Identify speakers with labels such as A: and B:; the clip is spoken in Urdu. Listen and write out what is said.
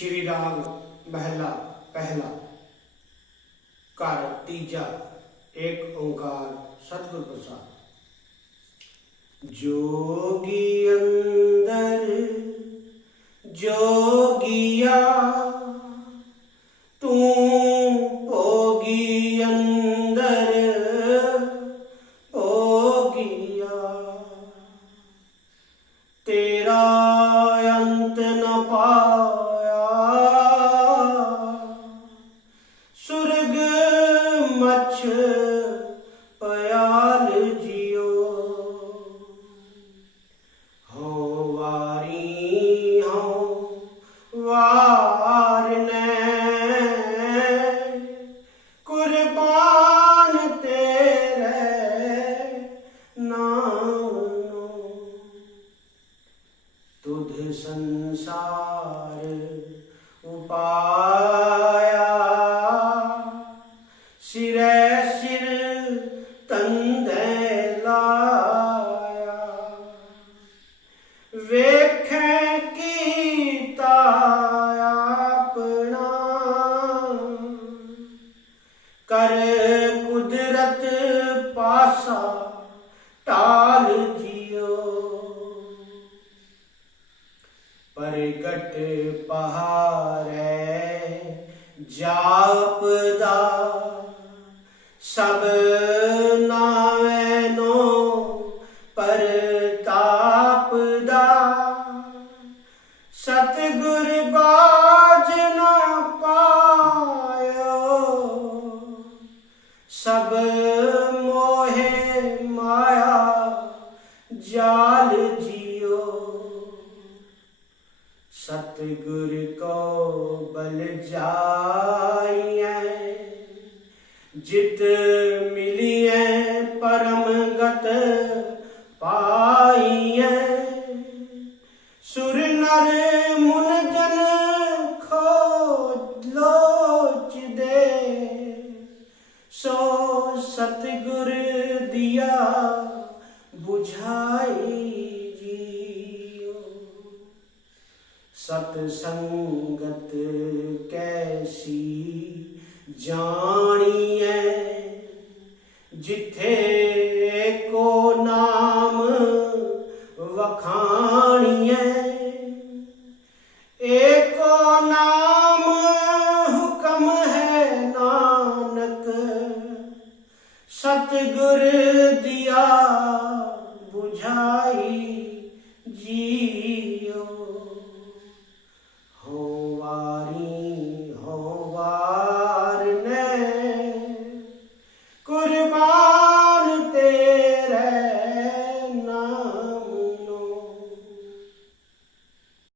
A: شری رام پہلا پہلا کر تیج ایک اوکار ست گ ਸੰਸਾਰ ਉਪਾਇਆ। ਸਿਰੇ ਸਿਰ ਤੰਦੇ ਲਾਇਆ। ਵੇਖੈ ਕੀਤਾ ਆਪਣਾ। ਕਰ ਕੁਦਰਤ ਪਾਸਾ جاپا سب نو پر تاپ ست گر باج ن پا سب موہے مایا جال جیو ستگر کو بل جائیں جت ملی پرم گت پائی سر نر منجن کھوج لوچ دے سو ست دیا بجھا ست سنگت کیسی جانی ہے جتھے کو نام وکھانی ہے ایکو نام حکم ہے نانک ست گر دیا بجھائی